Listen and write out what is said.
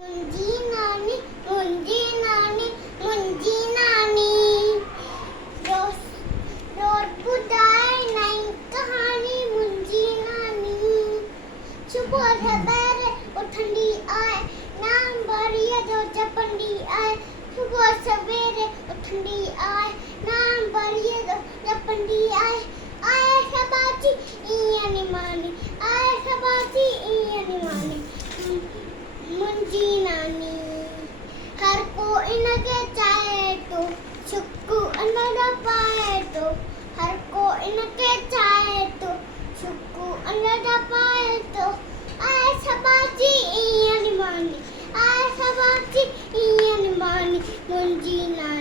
मुंजी नानी मुंजी नानी मुंजी नानी रोज रोज बुधाए नई कहानी मुंजी नानी सुबह सवेरे उठंदी आए नाम भरिया जो जपंदी आए सुबह सवेरे उठंदी आए नाम भरिया जो जपंदी आए आए सबाची इया नी मानी आए सबाची इया नी मानी मुंजी नानी हर को इनके चाहे तो सुक्कू अनर पाए तो हर को इनके चाहे तो सुक्कू अनर पाए तो आए सबाची इया नी मानी आए सबाची इया नी मानी मुंजी नानी।